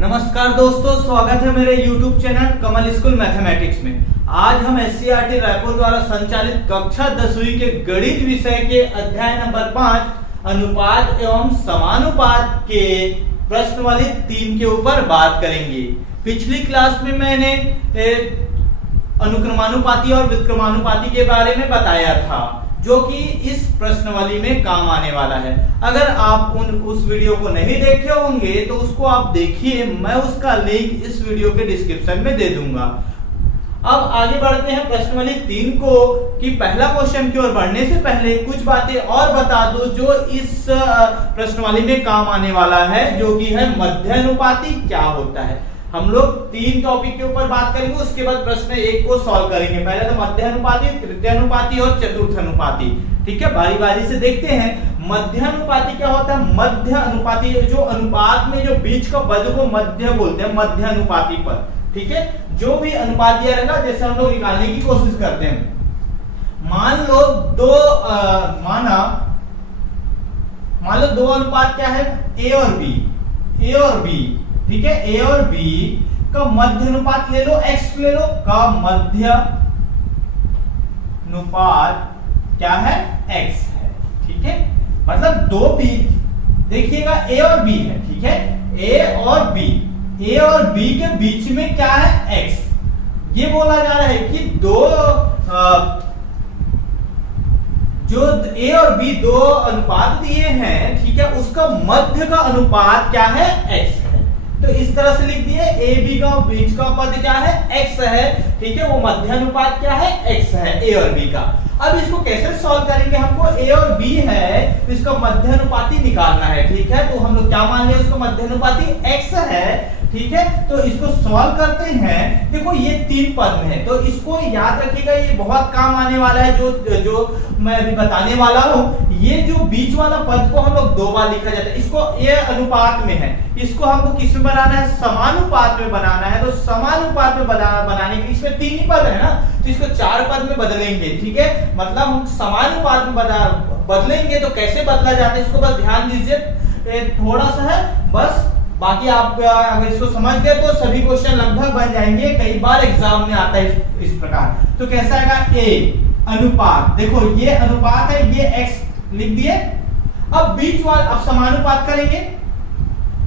नमस्कार दोस्तों, स्वागत है मेरे YouTube चैनल कमल स्कूल मैथमेटिक्स में। आज हम एससीईआरटी रायपुर द्वारा संचालित कक्षा 10वीं के गणित विषय के अध्याय नंबर 5 अनुपात एवं समानुपात के प्रश्नावली 3 के ऊपर बात करेंगे। पिछली क्लास में मैंने अनुक्रमानुपाती और विक्रमानुपाती के बारे में बताया था, जो कि इस प्रश्नावली में काम आने वाला है। अगर आप उस वीडियो को नहीं देखे होंगे तो उसको आप देखिए, मैं उसका लिंक इस वीडियो के डिस्क्रिप्शन में दे दूंगा। अब आगे बढ़ते हैं प्रश्नावली 3 को कि पहला क्वेश्चन की ओर बढ़ने से पहले कुछ बातें और बता दूं जो इस प्रश्नावली में काम आने वाला है, जो कि है मध्यानुपाती क्या होता है। हम लोग 3 टॉपिक के ऊपर बात करेंगे, उसके बाद प्रश्न 1 को सॉल्व करेंगे। पहले तो मध्यानुपाती, तृतीयानुपाती और चतुर्थानुपाती। ठीक है, बारी बारी से देखते हैं। मध्यानुपाती क्या होता है? मध्य अनुपाती जो अनुपात में जो बीच का पद को मध्य बोलते हैं, मध्यानुपाती पद। ठीक है, जो भी अनुपात दिया रहेगा, जैसे हम लोग निकालने की कोशिश करते हैं। मान लो दो अनुपात क्या है? ए और बी। ठीक है, ए और बी का मध्य अनुपात ले लो, एक्स ले लो, का मध्य अनुपात क्या है? एक्स है। ठीक है, मतलब दो बी, देखिएगा ए और बी है। ठीक है, ए और बी के बीच में क्या है? एक्स। ये बोला जा रहा है कि जो ए और बी दो अनुपात दिए हैं, ठीक है, उसका मध्य का अनुपात क्या है? एक्स है। तो इस तरह से लिख दिए, ए बी का बीच का पद क्या है? एक्स है। ठीक है, वो मध्यानुपात क्या है? एक्स है, ए और बी का। अब इसको कैसे सॉल्व करेंगे? हमको ए और बी है तो इसका मध्यानुपाती निकालना है। ठीक है, तो हम लोग क्या मान लिया? उसका मध्यानुपाती एक्स है। ठीक है, तो इसको सॉल्व करते हैं। देखो ये 3 पद में है, तो इसको याद रखिएगा, ये बहुत काम आने वाला है जो मैं अभी बताने वाला हूं। ये जो बीच वाला पद को हम लोग 2 बार लिखा जाता है। इसको ए अनुपात में है, इसको हमको किस में बनाना है? समानुपात में बनाना है। तो समानुपात में बनाने के इसमें 3 ही पद है ना, तो इसको 4 पद में बदलेंगे। ठीक है, मतलब हम समानुपात में बदलेंगे। तो कैसे बदला जाता है इसको बस ध्यान दीजिए, थोड़ा सा है बस। बाकी आप अगर इसको समझ गए तो सभी क्वेश्चन लगभग बन जाएंगे। कई बार एग्जाम में आता है इस प्रकार। तो कैसा आएगा? ए अनुपात, देखो ये अनुपात है, ये एक्स लिख दिए। अब बीच वाला, अब समानुपात करेंगे।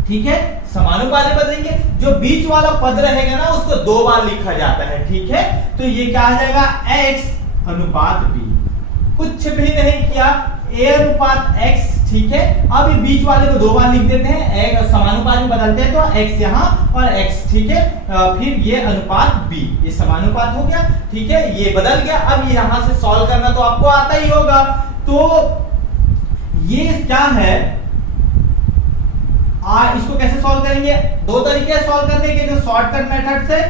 ठीक है, समानुपात में बदलेंगे। जो बीच वाला पद रहेगा ना, उसको 2 बार लिखा जाता है। ठीक है, तो ये क्या आ जाएगा? एक्स अनुपात बी। कुछ भी नहीं किया, ए अनुपात एक्स। ठीक है, अब ये बीच वाले को 2 बार लिख देते हैं, एक समानुपात में बदलते हैं तो एक्स यहाँ और एक्स। ठीक है, फिर ये अनुपात बी, ये समानुपात हो गया। ठीक है, ये बदल गया। अब यहां से सॉल्व करना तो आपको आता ही होगा। तो ये क्या है? इसको कैसे सॉल्व करेंगे? 2 तरीके सॉल्व करने के, जो शॉर्टकट मेथड से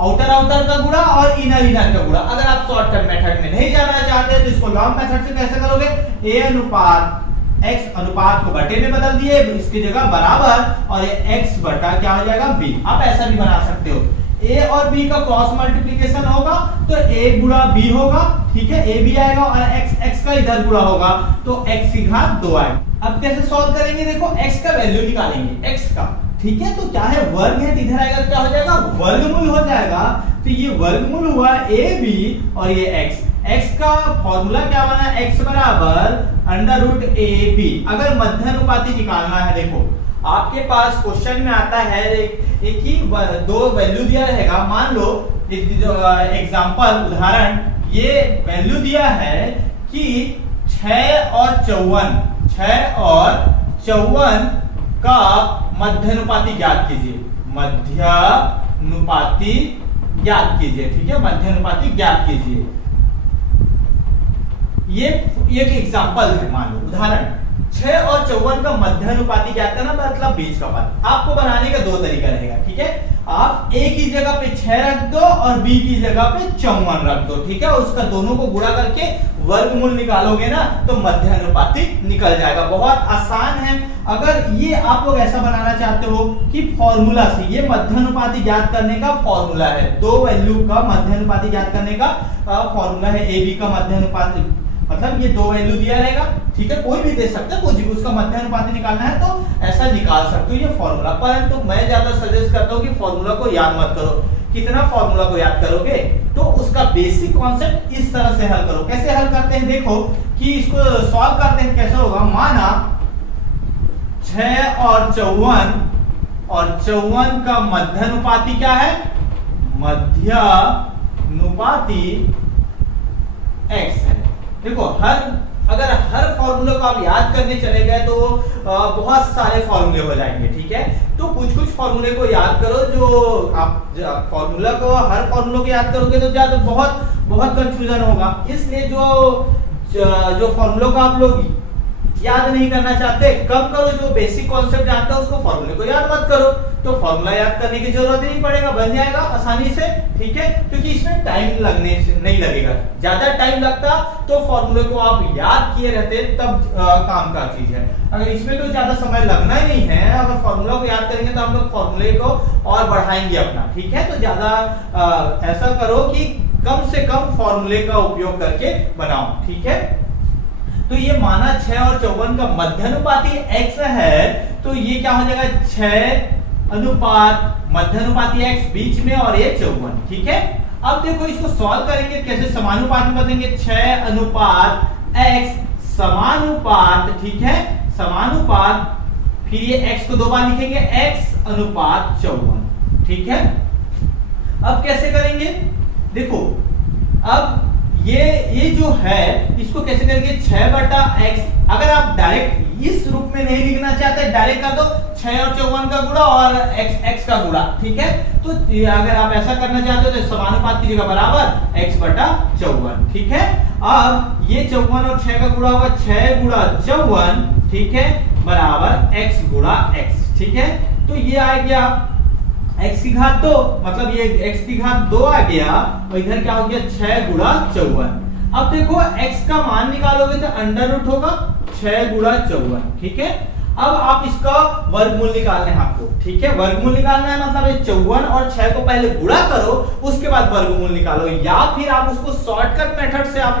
आउटर का गुणा और इनर का गुणा। अगर आप शॉर्टकट मेथड में नहीं जाना चाहते तो इसको लॉन्ग मेथड से कैसे करोगे? ए अनुपात एक्स अनुपात को बटे में बदल दिए, इसकी जगह बराबर, और ये एक्स बटा क्या हो जाएगा? बी। आप ऐसा भी बना सकते हो। ए और बी का क्रॉस मल्टीप्लिकेशन होगा तो ए गुणा बी होगा। ठीक है, ए बी आएगा और एक्स का इधर गुणा होगा तो एक्स की घात 2 आएगा। अब कैसे सॉल्व करेंगे? देखो एक्स का वैल्यू निकालेंगे, एक्स का। ठीक है, तो क्या है? वर्ग है, इधर आएगा क्या हो जाएगा? वर्गमूल हो जाएगा। तो ये वर्गमूल हुआ ए बी और ये एक्स। एक्स का फॉर्मूला क्या बना? एक्स बराबर अंडर रूट ए बी। अगर मध्यानुपाती निकालना है, देखो आपके पास क्वेश्चन में आता है एक ही 2 वैल्यू दिया रहेगा। मान लो एग्जांपल उदाहरण, ये वैल्यू दिया है कि 6 और 54 का मध्यानुपाती ज्ञात कीजिए। मध्यानुपाती ज्ञात कीजिए। ठीक है, मध्यानुपाती ज्ञात कीजिए। ये एक एग्जांपल है, मान लो उदाहरण 6 और 54 का मध्यानुपाती ज्ञात करना, मतलब बीच का पद। आपको बनाने का 2 तरीका रहेगा। ठीक है, आप ए की जगह पे 6 रख दो और बी की जगह पे 54 रख दो। ठीक है, उसका दोनों को गुणा करके वर्गमूल निकालोगे ना तो मध्यानुपाती निकल जाएगा। बहुत आसान है। अगर ये आप लोग ऐसा बनाना चाहते हो कि फॉर्मूला से, ये मध्यानुपाती ज्ञात करने का फॉर्मूला है, 2 वैल्यू का मध्यानुपाती ज्ञात करने का फॉर्मूला है। ए बी का मध्यानुपाती मतलब ये दो वैल्यू दिया रहेगा, ठीक है, कोई भी दे सकता है, कुछ भी, उसका मध्य अनुपाती निकालना है तो ऐसा निकाल सकते हो ये फॉर्मूला। परंतु मैं ज्यादा सजेस्ट करता हूँ कि फॉर्मूला को याद मत करो। कितना फॉर्मूला को याद करोगे, तो उसका बेसिक कॉन्सेप्ट इस तरह से हल करो। कैसे हल करते हैं देखो कि इसको सॉल्व करते हैं, कैसे होगा। माना 6 और 54 का मध्यानुपाती क्या है, मध्यानुपाती x है। देखो अगर हर फॉर्मूले को आप याद करने चले गए तो बहुत सारे फॉर्मूले हो जाएंगे, ठीक है। तो कुछ फॉर्मूले को याद करो, जो आप फॉर्मूला को हर फॉर्मूले को याद करोगे तो ज्यादा बहुत कंफ्यूजन होगा। इसलिए जो फॉर्मूले को आप लोग याद नहीं करना चाहते, कम करो, जो बेसिक कॉन्सेप्ट जानते हो उसको फॉर्मूले को याद मत करो, तो फॉर्मूला याद करने की जरूरत नहीं पड़ेगा, बन जाएगा आसानी से, ठीक है। क्योंकि इसमें टाइम लगने नहीं लगेगा, ज्यादा टाइम लगता तो फॉर्मूले को आप याद किए रहते तब काम का चीज है। अगर इसमें तो ज्यादा समय लगना ही नहीं है, अगर फॉर्मूला को याद करेंगे तो हम लोग फॉर्मूले को और बढ़ाएंगे अपना, ठीक है। तो ज्यादा ऐसा करो कि कम से कम फॉर्मूले का उपयोग करके बनाओ, ठीक है। तो ये माना 6 और 54 का मध्यानुपाती x है, तो ये क्या हो जाएगा, 6 अनुपात मध्यानुपाती x बीच में और ये 54, ठीक है। अब देखो इसको सॉल्व करेंगे कैसे, समानुपात में बदलेंगे, 6 अनुपात x समानुपात, ठीक है, समानुपात, फिर ये x को 2 बार लिखेंगे, x अनुपात 54, ठीक है। अब कैसे करेंगे देखो, अब ये जो है इसको कैसे करेंगे, 6/x। अगर आप डायरेक्ट इस रूप में नहीं लिखना चाहते, डायरेक्ट कर दो 6 और 54 का गुणा और x का गुणा, ठीक है। तो अगर आप ऐसा करना चाहते हो तो समानुपात की जगह बराबर x/54, ठीक है। अब ये 54 और 6 का गुणा होगा, 6 गुणा 54, ठीक है, बराबर x गुणा x, ठीक है। तो ये आ गया x की घात 2, मतलब ये x की घात 2 आ गया, और इधर क्या हो गया 6 गुणा 54। अब देखो x का मान निकालोगे तो अंडर रूट होगा 6 गुणा 54, ठीक है। अब आप इसका वर्गमूल निकालना है आपको, ठीक है, वर्गमूल निकालना है, मतलब ये 54 और 6 को पहले गुणा करो, उसके बाद वर्गमूल निकालो, या फिर आप उसको शॉर्टकट मेथड से आप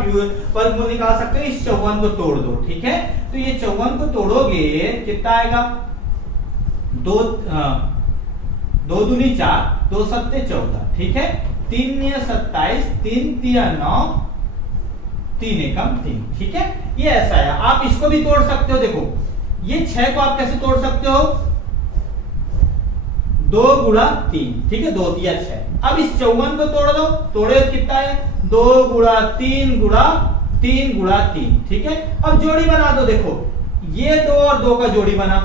वर्गमूल निकाल सकते हो, इस 54 को तोड़ दो, ठीक है। तो ये 54 को तोड़ोगे कितना आएगा, 2 दूनी 4, 2 सत्ते 14, ठीक है, 3 निया 27, 3 तिया 9, 3 एकम 3, ठीक है। ये ऐसा है, आप इसको भी तोड़ सकते हो। देखो ये 6 को आप कैसे तोड़ सकते हो, 2 गुणा 3, ठीक है, 2 तिया 6। अब इस 54 को तोड़ दो, तोड़े कितना है, 2 गुणा 3 गुणा 3 गुणा 3, ठीक है। अब जोड़ी बना दो, देखो ये 2 और 2 का जोड़ी बना,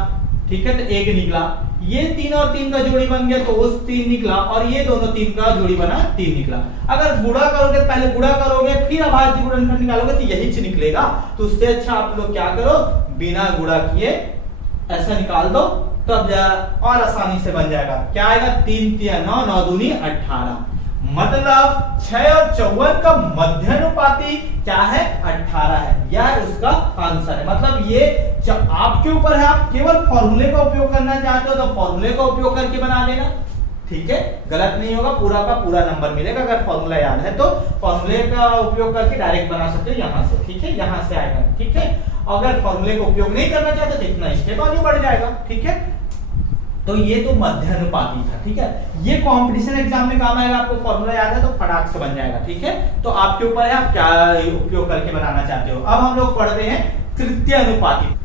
ठीक है, तो 1 निकला, ये 3 और 3 का जोड़ी बन गया तो उस 3 निकला, और ये दोनों 3 का जोड़ी बना 3 निकला। अगर गुणा करोगे, पहले गुणा करोगे फिर अभाज्य गुणनफल निकालोगे तो यही चीज निकलेगा। तो उससे अच्छा आप लोग क्या करो, बिना गुणा किए ऐसा निकाल दो, तो अब और आसानी से बन जाएगा। क्या आएगा, 3 तिया 9, 9 दूनी 18, मतलब 6 और 54 का मध्यानुपाती क्या है, 18 है, यह उसका आंसर है। मतलब ये आपके ऊपर है, आप केवल फॉर्मूले का उपयोग करना चाहते हो तो फॉर्मूले का उपयोग करके बना लेना, ठीक है, गलत नहीं होगा, पूरा का पूरा नंबर मिलेगा। अगर फॉर्मूला याद है तो फॉर्मूले का उपयोग करके डायरेक्ट बना सकते हो यहां से, ठीक है, यहां से आएगा, ठीक है। अगर फॉर्मूले का उपयोग नहीं करना चाहते तो इतना स्टेप आगे बढ़ जाएगा, ठीक है। तो ये तो मध्यानुपाती था, ठीक है। ये कंपटीशन एग्जाम में काम आएगा, आपको फॉर्मूला याद है तो फटाक से बन जाएगा, ठीक है। तो आपके ऊपर है आप क्या उपयोग करके बनाना चाहते हो। अब हम लोग पढ़ रहे हैं तृतीय अनुपाती।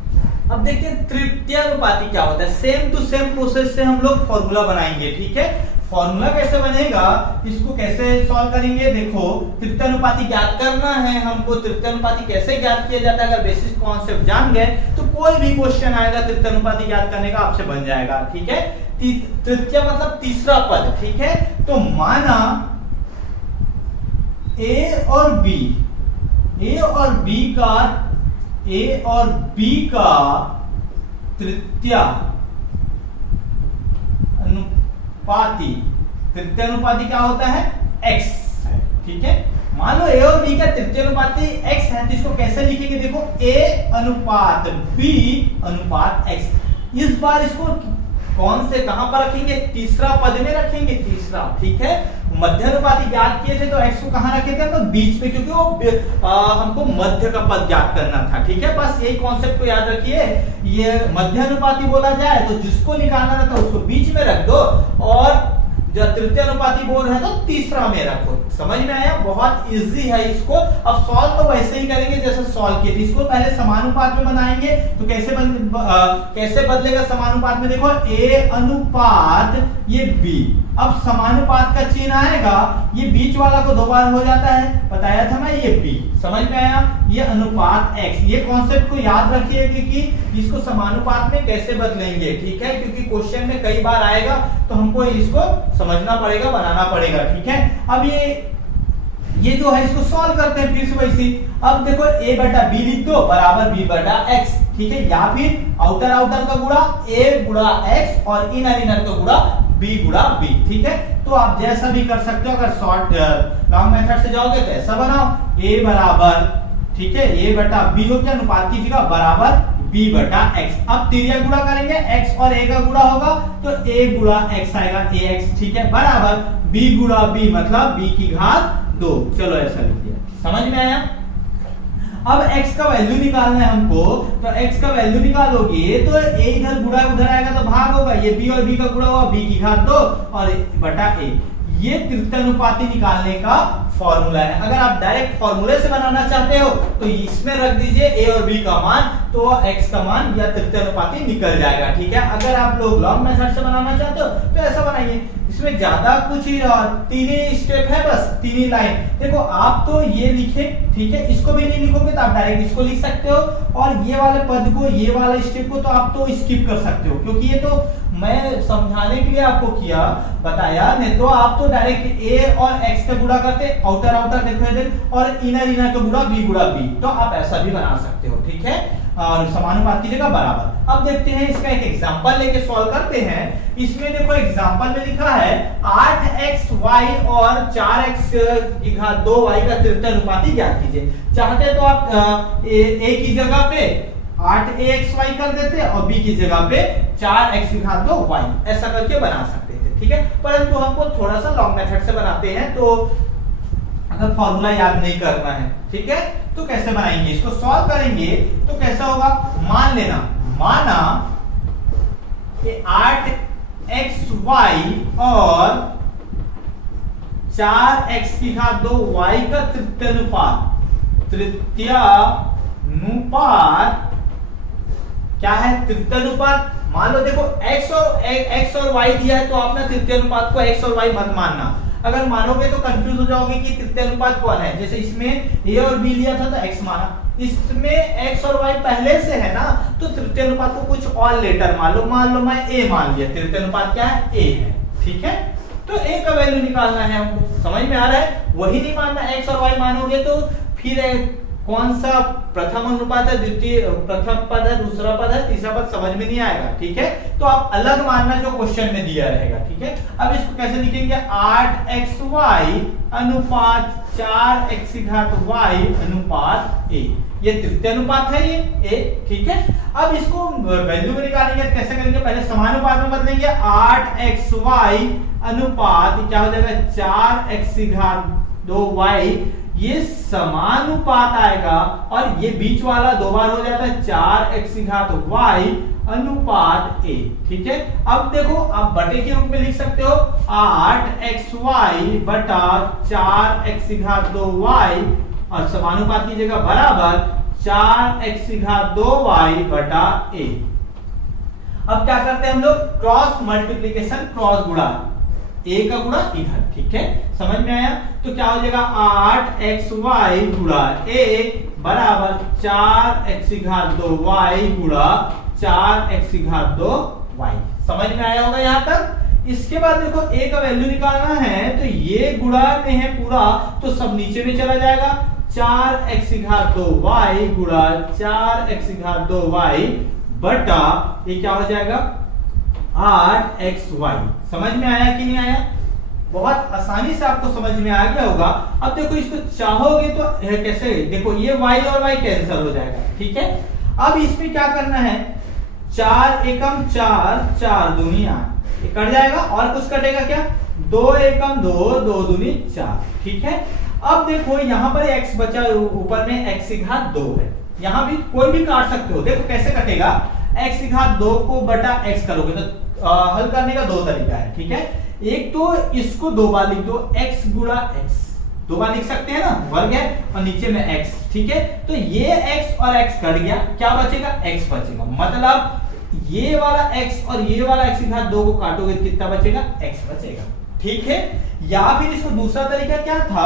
अब देखते हैं तृतीय अनुपाती क्या होता है। सेम टू सेम प्रोसेस से हम लोग फॉर्मूला बनाएंगे, ठीक है। फॉर्मूला कैसे बनेगा, इसको कैसे सॉल्व करेंगे, देखो तृतीय अनुपाती ज्ञात करना है हमको। तृतीय अनुपाती कैसे ज्ञात किया जाता है, अगर बेसिक कॉन्सेप्ट जान गए तो कोई भी क्वेश्चन आएगा तृतीय अनुपाती ज्ञात करने का आपसे बन जाएगा, ठीक है। तृतीय मतलब तीसरा पद, ठीक है। तो माना ए और बी का तृतीय अनुपाती, तृतीय अनुपाती क्या होता है, x है, ठीक है। मान लो ए और बी का तृतीय अनुपाती x है, तो इसको कैसे लिखेंगे, देखो a अनुपात b अनुपात x। इस बार इसको कौन से कहां पर रखेंगे, तीसरा पद में रखेंगे, तीसरा, ठीक है। मध्यानुपाती ज्ञात किए थे तो x को कहां रखे थे हम लोग बीच में, क्योंकि वो हमको मध्य का पद ज्ञात करना था। ठीक है, बस यही कॉन्सेप्ट को याद रखिए। ये मध्यानुपाती बोला जाए तो जिसको निकालना रहता है उसको बीच में रख दो, और जब तृतीय अनुपाती बोल रहे हैं तो तीसरा में रखो। समझ में आया? बहुत इजी है इसको। अब सॉल्व तो वैसे ही करेंगे जैसे सॉल्व किए थे। इसको पहले समानुपात में बनाएंगे तो कैसे बदलेगा समानुपात में? देखो a अनुपात ये b, अब समानुपात का चिन्ह आएगा, ये बीच वाला को दो बार हो जाता है, बताया था मैं, ये b। समझ में आया? ये अनुपात x, ये कॉन्सेप्ट को याद रखिए कि इसको समानुपात में कैसे बदलेंगे। ठीक है, क्योंकि क्वेश्चन में कई बार आएगा तो हमको इसको समझना पड़ेगा, बनाना पड़ेगा। ठीक है, अब ये जो है इसको सॉल्व करते हैं फिर से वैसे। अब देखो a बटा b लिख दो बराबर b बटा x। ठीक है, या फिर आउटर आउटर का गुणा a गुणा x और इनर इनर का गुणा b गुणा b। ठीक है, तो आप जैसा भी कर सकते हो। अगर शॉर्ट लॉन्ग मेथड से जाओगे तो ऐसा बनाओ, a बराबर, ठीक है, a बटा b हो गया, अनुपात कीजिएगा बराबर b बटा x। अब तिर्यक गुणा करेंगे, x और a का गुणा होगा तो a गुणा x आएगा, ax। ठीक है, बराबर b गुणा b मतलब b की घात 2। चलो ऐसा लिख दिया, समझ में आया? अब x का वैल्यू निकालना है हमको, तो x का वैल्यू निकालोगे तो a इधर गुणा उधर आएगा तो भाग होगा, ये b और b का गुणा हुआ, b की घात 2 और बटा a। ये तृतीय अनुपाती निकालने का फॉर्मूला है। अगर आप डायरेक्ट फॉर्मूले से बनाना चाहते हो तो इसमें रख दीजिए a और b का मान, तो x का मान या तृतीय अनुपाती निकल जाएगा। ठीक है, अगर आप लोग लॉन्ग मेथड से बनाना चाहते हो तो ऐसा बनाइए, इसमें ज्यादा कुछ ही तीन ही स्टेप है, बस तीन ही लाइन। देखो आप तो ये लिखे, ठीक है, इसको भी नहीं लिखोगे तो आप डायरेक्ट इसको लिख सकते हो, और ये वाले पद को, ये वाला स्टेप को तो आप तो स्किप कर सकते हो, क्योंकि ये तो मैं समझाने के लिए आपको किया बताया, नहीं तो आप तो डायरेक्ट a और x का गुणा करते, आउटर आउटर देखो इधर, और इनर इनर का गुणा b गुणा b, तो आप ऐसा भी बना सकते हो। ठीक है, और समानुपात की जगह बराबर। अब देखते हैं इसका एक एग्जांपल लेके सॉल्व करते हैं। इसमें देखो एग्जांपल में लिखा है 8xy और 4x की घात 2y का तृतीय अनुपाती ज्ञात कीजिए। चाहते तो आप a की जगह पे 8axy कर देते और b की जगह पे 4x की घात 2y, ऐसा करके बना सकते थे। ठीक है, परंतु हमको थोड़ा सा लॉन्ग मेथड से बनाते हैं, तो अगर फॉर्मूला याद नहीं करना है, ठीक है, तो कैसे बनाएंगे? इसको सॉल्व करेंगे तो कैसा होगा? मान लेना, माना कि 8xy और 4x की घात 2y का तृतीय अनुपात क्या है? तृतीय अनुपात। मान लो देखो x और y दिया है तो आप ना तृतीय अनुपात को x और y मत मानना। अगर मानोगे तो कंफ्यूज हो जाओगे कि तृतीय अनुपात कौन है। जैसे इसमें a और b लिया था तो x माना, इसमें x और y पहले से है ना, तो तृतीय अनुपात को कुछ और लेटर मान लो मैं a मान लिया, तृतीय अनुपात क्या है? a है। ठीक है, तो a का वैल्यू निकालना है हमको, समझ में आ रहा है? वही नहीं मानना, x और y मानोगे तो फिर कौन सा प्रथम अनुपात है, द्वितीय प्रथम पद है, दूसरा पद है, तीसरा पद समझ में नहीं आएगा। ठीक है, तो आप अलग मानना जो क्वेश्चन में दिया रहेगा। ठीक है, अब इसको कैसे लिखेंगे? 8xy अनुपात 4x की घात y अनुपात a, ये तृतीय अनुपात है, ये a। ठीक है, अब इसको वैल्यू में निकालेंगे, कैसे करेंगे? पहले समानुपात में बदलेंगे, 8xy अनुपात क्या हो जाएगा? 4x की घात 2y, ये समानुपात आएगा, और ये बीच वाला दो बार हो जाता है, 4x की घात y अनुपात a। ठीक है, अब देखो आप बटे के रूप में लिख सकते हो, 8xy बटा 4x की घात 2y, और समानुपात की जगह बराबर 4x की घात 2y बटा a। अब क्या करते हैं हम लोग? क्रॉस मल्टीप्लीकेशन, क्रॉस गुणा, a का गुणा इधर। ठीक है, समझ में आया? तो क्या हो जाएगा? 8xy गुणा a बराबर 4x की घात 2y गुणा 4x की घात 2y। समझ में आया होगा यहाँ तक? इसके बाद देखो a का वैल्यू निकालना है, तो ये गुणा में है पूरा, तो सब नीचे में चला जाएगा, 4x की घात 2y गुणा 4x की घात 2y बटा ये क्या हो जाएगा? 8xy। समझ में आया कि नहीं आया? बहुत आसानी से आपको समझ में आ गया होगा। अब देखो इसको चाहोगे तो कैसे? देखो ये y और y कैंसिल हो जाएगा। ठीक है, अब इसमें क्या करना है? 4 एकम 4, 4 दूनी 8, ये कट जाएगा और कुछ कटेगा क्या, 2 एकम 2, 2 दूनी 4, ठीक है। अब देखो यहाँ पर x बचा, ऊपर में x की घात 2 है, यहाँ भी कोई भी काट सकते हो। देखो कैसे कटेगा, x की घात 2 को बटा x करोगे तो हल करने का 2 तरीका है, ठीक है। एक तो इसको 2 बार लिख दो, x गुणा x, 2 बार लिख सकते हैं ना, वर्ग है और नीचे में x, ठीक है। तो ये x और x कट गया, क्या बचेगा, x बचेगा। मतलब ये वाला x और ये वाला x की घात 2 को काटोगे तो कितना बचेगा, x बचेगा, ठीक है। या फिर इसको दूसरा तरीका क्या था,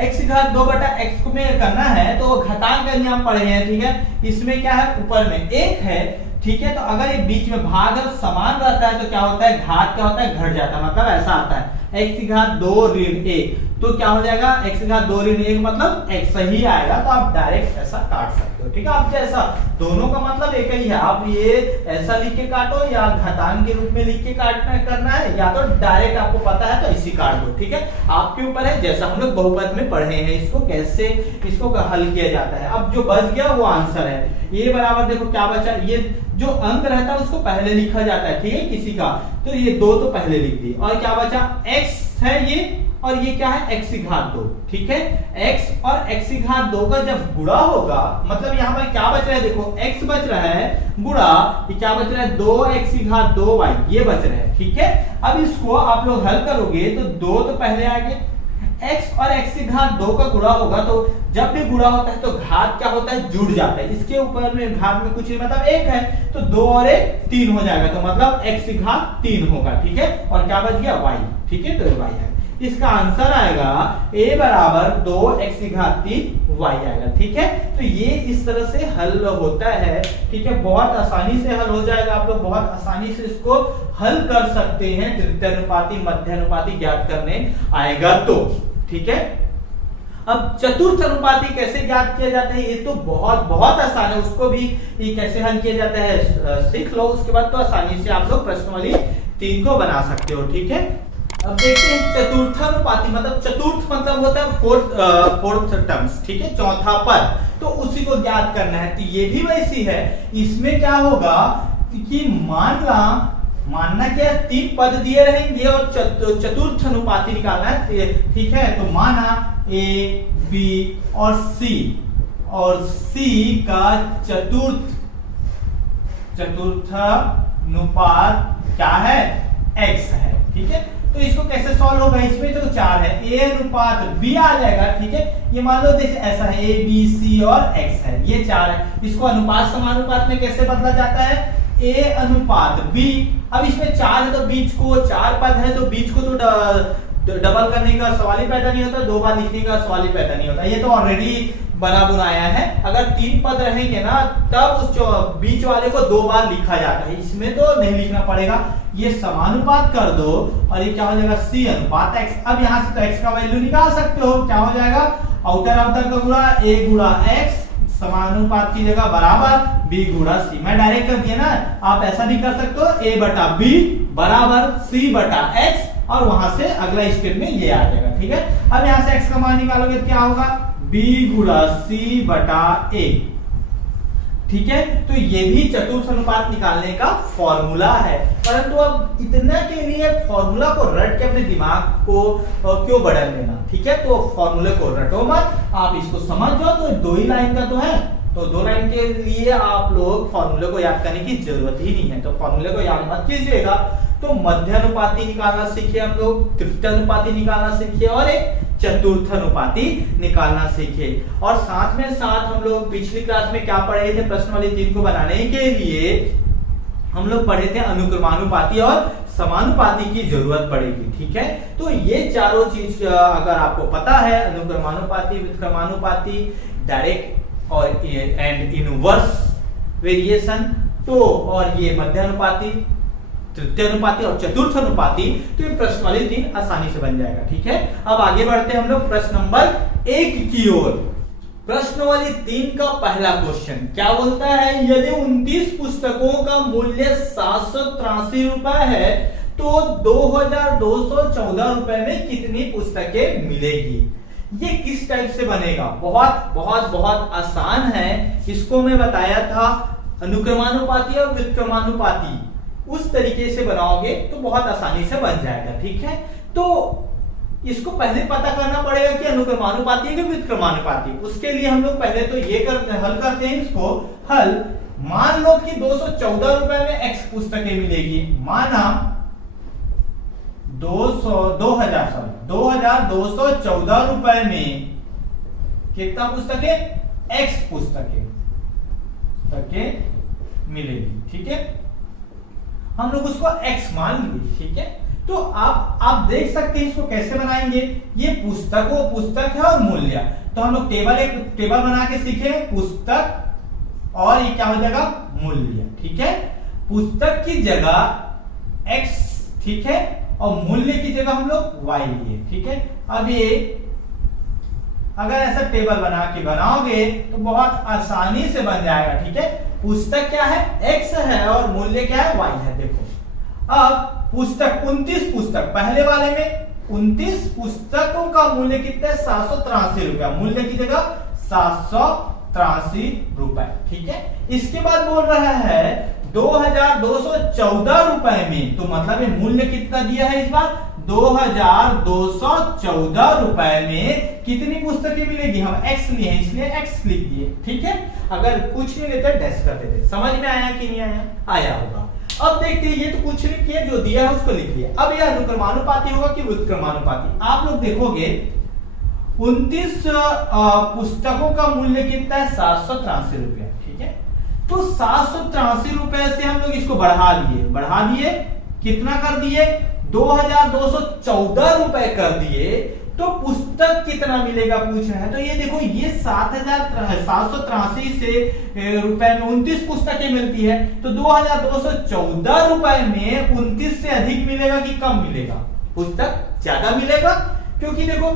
x की घात 2 बटा x को में करना है तो घातांक का नियम पढ़े हैं, ठीक है। इसमें क्या है, ऊपर में 1 है, ठीक है। तो अगर ये बीच में भाग समान रहता है तो क्या होता है, घात क्या होता है, घट जाता है। मतलब ऐसा आता है x की घात 2 ऋण 1, तो क्या हो जाएगा, x की घात 2 ऋण 1 मतलब x ही आएगा। तो आप डायरेक्ट ऐसा काट सकते हो, ठीक है। आप जैसा, दोनों का मतलब एक ही है, आप ये ऐसा लिख के काटो या घातांक के रूप में लिख के काटना करना है, या तो डायरेक्ट आपको पता है तो इसी काट दो, ठीक है। आपके ऊपर है, जैसा हम लोग बहुपद में पढ़े हैं इसको कैसे इसको हल किया जाता है। अब जो बच गया वो आंसर है, ये बराबर देखो क्या बचा, ये जो अंक रहता है उसको पहले लिखा जाता है, ठीक है, किसी का, तो ये 2 तो पहले लिख दी, और क्या बचा, x है ये, और ये क्या है, x की घात 2, ठीक है। x और x की घात 2 का जब गुणा होगा, मतलब यहाँ पर क्या बच रहा है, देखो x बच रहा है गुणा, ये क्या बच रहा है, 2x की घात 2y, ये बच रहा है, ठीक है। अब इसको आप लोग हल करोगे तो 2 तो पहले आएंगे, x और x की घात 2 का गुणा होगा, तो जब भी गुणा होता है तो घात क्या होता है, जुड़ जाता है। इसके ऊपर में घात में कुछ नहीं, मतलब 1 है तो 2 और 1 3 हो जाएगा, तो मतलब x की घात 3 होगा, ठीक है। और क्या बच गया, y, ठीक है, तो y है। इसका आंसर आएगा a बराबर 2x की घात 3y आएगा, ठीक है। तो ये इस तरह से हल होता है, ठीक है। बहुत आसानी से हल हो जाएगा, आप लोग बहुत आसानी से इसको हल कर सकते हैं, तृतीयानुपाती मध्यानुपाती ज्ञात करने आएगा तो, ठीक है। अब चतुर्थ अनुपाती कैसे ज्ञात किया जाता है, ये तो बहुत बहुत आसान है, उसको भी ये कैसे हल किया जाता है सीख लो, उसके बाद तो आसानी से आप लोग प्रश्नावली 3 को बना सकते हो, ठीक है। अब देखते हैं चतुर्थानुपाती, मतलब चतुर्थ मतलब होता है फोर्थ टर्म्स, ठीक है, चौथा पद, तो उसी को ज्ञात करना है। तो ये भी वैसी है, इसमें क्या होगा कि मानना क्या, 3 पद दिए रहेंगे और चतुर्थ अनुपाती निकालना है, ठीक है। तो माना a b और c, और c का चतुर्थ अनुपात क्या है, x है, ठीक है। तो इसको कैसे सॉल्व होगा, इसमें तो 4 है, a अनुपात b आ जाएगा, ठीक है। ये मान लो देखिए ऐसा है, a b c और x है, ये 4 है, इसको अनुपात समानुपात में कैसे बदला जाता है, a अनुपात b। अब इसमें 4 है तो बीच को, 4 पद है तो बीच को तो डबल करने का सवाल ही पैदा नहीं होता, 2 बार लिखने का सवाल ही पैदा नहीं होता, ये तो ऑलरेडी बना बुनाया है। अगर 3 पद रहेंगे ना तब उस बीच वाले को 2 बार लिखा जाता है, इसमें तो नहीं लिखना पड़ेगा। ये समानुपात कर दो और ये क्या हो जाएगा, c अनुपात x। अब यहाँ से तो x का वैल्यू निकाल सकते हो, क्या हो जाएगा, आउटर आउटर का गुणा a गुणा x, समानुपात की जगह बराबर b गुणा c। मैं डायरेक्ट कर दिया ना, आप ऐसा भी कर सकते हो, a बटा b बराबर c बटा x, और वहां से अगला स्टेप में ये आ जाएगा, ठीक है। अब यहाँ से x का मान निकालोगे तो क्या होगा, b गुणा c बटा a, ठीक है। तो ये भी चतुर्थ अनुपात निकालने का फॉर्मूला है, परंतु अब इतना के लिए फॉर्मूला को रट के अपने दिमाग को क्यों बदल लेना, ठीक है। तो फॉर्मूले को रटो मत, आप इसको समझ जाओ, तो 2 ही लाइन का तो है, तो 2 लाइन के लिए आप लोग फॉर्मूले को याद करने की जरूरत ही नहीं है, तो फॉर्मूले को याद मत कीजिएगा। तो मध्यानुपाती निकालना सीखे हम लोग, तृतीयानुपाती निकालना सीखे, और एक चतुर्थ अनुपाती निकालना सीखे। और साथ में साथ हम लोग पिछली क्लास में क्या पढ़े थे, प्रश्नावली 3 को बनाने के लिए हम लोग पढ़े थे अनुक्रमानुपाती और समानुपाती की जरूरत पड़ेगी, ठीक है। तो ये चारों चीज अगर आपको पता है, अनुक्रमानुपाती, व्युत्क्रमानुपाती, डायरेक्ट और एंड इनवर्स वेरिएशन, तो और ये मध्यानुपाती, तृतीय अनुपाती और चतुर्थ अनुपाती, तो ये प्रश्नावली 3 आसानी से बन जाएगा, ठीक है। अब आगे बढ़ते हैं हम लोग प्रश्न नंबर 1 की ओर। प्रश्नावली 3 का पहला क्वेश्चन क्या बोलता है, यदि 29 पुस्तकों का मूल्य 783 रुपए है तो 2214 रुपए में कितनी पुस्तकें मिलेगी। ये किस टाइप से बनेगा, बहुत बहुत बहुत आसान है। इसको मैं बताया था अनुक्रमानुपाती और व्युत्क्रमानुपाती, उस तरीके से बनाओगे तो बहुत आसानी से बन जाएगा। ठीक है, तो इसको पहले पता करना पड़ेगा कि अनुक्रमानुपाती है कि व्युत्क्रमानुपाती। उसके लिए हम लोग पहले तो ये हल करते हैं इसको हल। मान लो कि 214 रुपए में एक्स पुस्तकें मिलेगी, माना 2214 रुपए में कितना पुस्तकें, एक्स पुस्तकें मिलेगी। ठीक है, हम लोग उसको एक्स मान लिए। ठीक है, तो आप देख सकते हैं इसको कैसे बनाएंगे। ये पुस्तक है और मूल्य, तो हम लोग एक टेबल बना के सीखे, पुस्तक और ये क्या हो जाएगा, मूल्य। ठीक है, पुस्तक की जगह x, ठीक है, और मूल्य की जगह हम लोग y लिए। ठीक है, अब ये अगर ऐसा टेबल बना के बनाओगे तो बहुत आसानी से बन जाएगा। ठीक है, पुस्तक क्या है, x है और मूल्य क्या है, y है। देखो अब पुस्तक 29 पुस्तक, पहले वाले में 29 पुस्तकों का मूल्य कितना है, 783 रुपया, मूल्य की जगह 783 रुपए। ठीक है, इसके बाद बोल रहा है 2214 रुपए में, तो मतलब ये मूल्य कितना दिया है इस बार, 2214 रुपए में कितनी पुस्तकें मिलेगी, हम x लिए हैं इसलिए x लिख दिए। ठीक है, अगर कुछ नहीं लेते डैश कर देते। समझ में आया कि नहीं आया, आया होगा। अब देखते हैं, ये तो कुछ नहीं किया, जो दिया है उसको लिख लिया। अब यह अनुक्रमानुपाती होगा कि व्युत्क्रमानुपाती। आप लोग देखोगे 29 पुस्तकों का मूल्य कितना है, 783 रुपया। ठीक है, तो 783 रुपए से हम लोग इसको बढ़ा दिए, कितना कर दिए, 2214 रुपए कर दिए, तो पुस्तक कितना मिलेगा पूछ रहे हैं। तो ये देखो, ये 783 से रुपए में 29 पुस्तकें मिलती है, तो 2214 रुपए में 29 से अधिक मिलेगा कि कम मिलेगा, पुस्तक ज्यादा मिलेगा, क्योंकि देखो